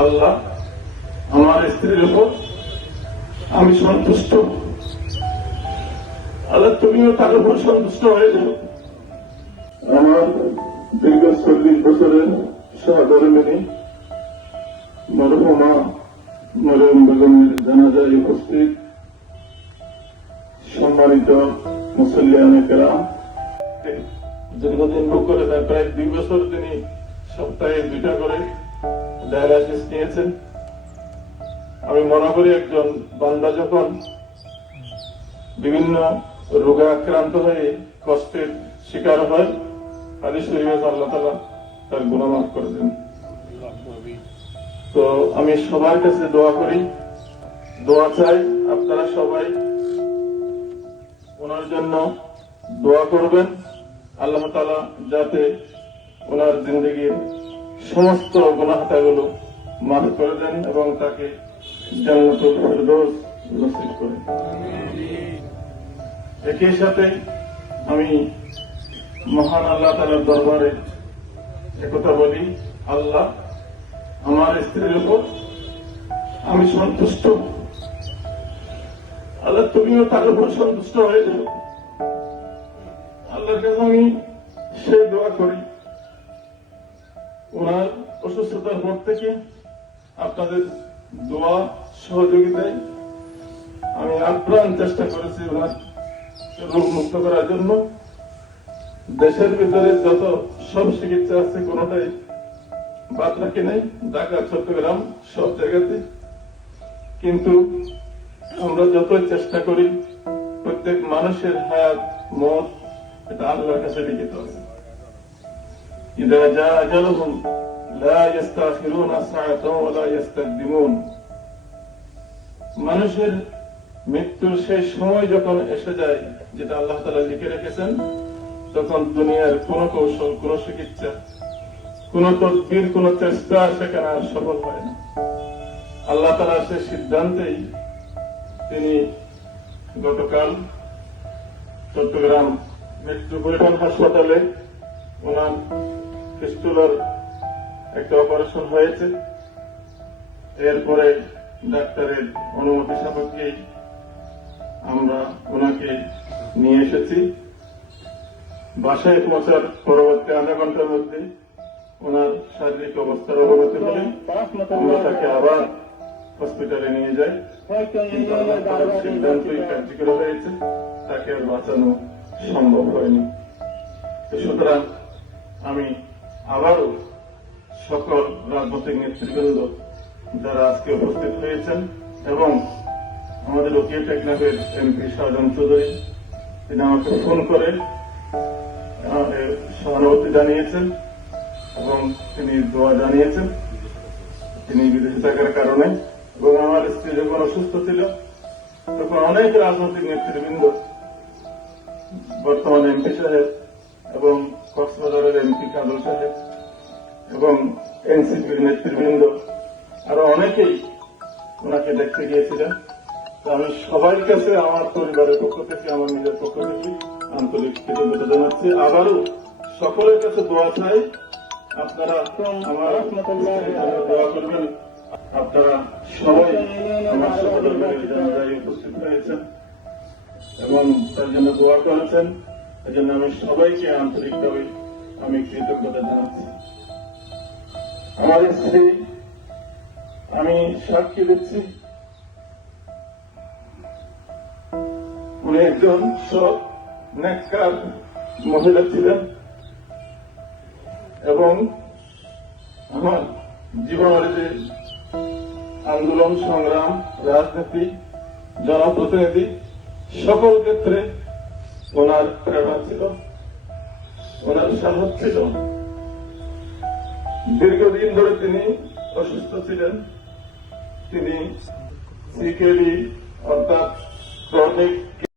আল্লাহ আমার স্ত্রীর উপর আমি সন্তুষ্ট। আল্লাহ তুমিও তার উপর সন্তুষ্ট হয়ে যাও। আমার দীর্ঘ 40 বছরের সহধর্মিণী মরহুমা মরিয়ম বেগমের জানাজায় উপস্থিত সম্মানিত মুসল্লিয়ানে কেরাম, দীর্ঘদিন ভোগ করে প্রায় 2 বছর তিনি সপ্তাহে 2টা করে ডায়ালাইসিস নিয়েছেন। আমি মনে করি একজন বান্দা যখন বিভিন্ন রোগে আক্রান্ত হয়ে কষ্টের শিকার হয়, হাদিস শরীফে আল্লাহ তাআলা তার গুনাহ মাফ করে দেন। তো আমি সবার কাছে দোয়া করি, দোয়া চাই, আপনারা সবাই ওনার জন্য দোয়া করবেন। আল্লাহ তাআলা যাতে ওনার জিন্দেগির সমস্ত গুনাহগুলো মাফ করে দেন এবং তাকে জান্নাতুল ফেরদৌস নসিব করেন। একই সাথে আমি মহান আল্লাহ তাআলার দরবারে একথা বলি, আল্লাহ আমার স্ত্রীর উপর আমি সন্তুষ্ট। আল্লাহ তুমিও তার উপর সন্তুষ্ট হয়ে যাও। আল্লাহর কাছে আমি সে দোয়া করি, ওনার অসুস্থতার পর থেকে আপনাদের দোয়া সহযোগিতায় আমি আপ্রাণ চেষ্টা করেছি ওনার রোগ মুক্ত করার জন্য। দেশের ভিতরে যত সব চিকিৎসা আছে কোনটাই বাদ রাখি নাই, ঢাকা, চট্টগ্রাম সব জায়গাতে। কিন্তু আমরা যতই চেষ্টা করি, প্রত্যেক মানুষের হায়াত মত এটা আল্লাহর কাছে লিখিত আছে। ইযা জাআ আজালুহুম লা ইস্তাখিরুনা সাআতান ওয়া লা ইস্তাকদিমুন। মানুষের মৃত্যুর সেই সময় যখন এসে যায়, যেটা আল্লাহ তাআলা লিখে রেখেছেন, তখন দুনিয়ার কোন কৌশল, কোন চিকিৎসা, কোন তদবির, কোন চেষ্টা সেখানে আর সফল হয় না। আল্লাহ তাআলা সে সিদ্ধান্তেই তিনি গতকাল চট্টগ্রাম মেট্রোপলিটন হাসপাতালে ওনার ফিস্টুলার একটা অপারেশন হয়েছে। এরপরে ডাক্তারের অনুমতি সাপেক্ষেই আমরা ওনাকে নিয়ে এসেছি। বাসায় পৌঁছার পরবর্তী আধা ঘন্টার মধ্যে ওনার শারীরিক অবস্থার অবনতি হলে আমরা তাকে আবার হসপিটালে নিয়ে যাই। কিন্তু আল্লাহ তাআলার সিদ্ধান্তই কার্যকর হয়েছে, তাকে আর বাঁচানো সম্ভব হয়নি। সুতরাং আমি আবারও সকল রাজনৈতিক নেতৃবৃন্দ যারা আজকে উপস্থিত হয়েছেন এবং আমাদের রকিয়া টেকনাফের এমপি শাহজাহান চৌধুরী, তিনি আমাকে ফোন করে সহানুভূতি জানিয়েছেন এবং তিনি দোয়া জানিয়েছেন। তিনি বিদেশে থাকার কারণে এবং আমার স্ত্রী যখন অসুস্থ ছিল তখন অনেক রাজনৈতিক নেতৃবৃন্দ, বর্তমান এমপি সাহেব এবং কক্সবাজারের এমপি কাদর সাহেব এবং এনসিপির নেতৃবৃন্দ আরো অনেকেই ওনাকে দেখতে গিয়েছিলেন। তো আমি সবার কাছে আমার পরিবারের পক্ষ থেকে, আমার নিজের পক্ষ থেকে আন্তরিক কৃতজ্ঞতা জানাচ্ছি। আবারও সকলের কাছে দোয়া চাই, আপনারা আমার দোয়া করবেন। আপনারা সবাই আমার সহধর্মিণীর জানাজায় উপস্থিত হয়েছেন এবং তার জন্য দোয়া করেছেন। এই জন্য আমি সবাইকে আন্তরিকভাবে আমি কৃতজ্ঞতা জানাচ্ছি। আমার স্ত্রী, আমি সাক্ষী দিচ্ছি, উনি একজন সৎ নেককার মহিলা ছিলেন এবং আমার জীবনের যে আন্দোলন সংগ্রাম, রাজনীতি, জনপ্রতিনিধি সকল ক্ষেত্রে ওনার প্রেরণা ছিল, ওনার সাহস ছিল। দীর্ঘদিন ধরে তিনি অসুস্থ ছিলেন। তিনি সিকেডি অর্থাৎ ক্রনিক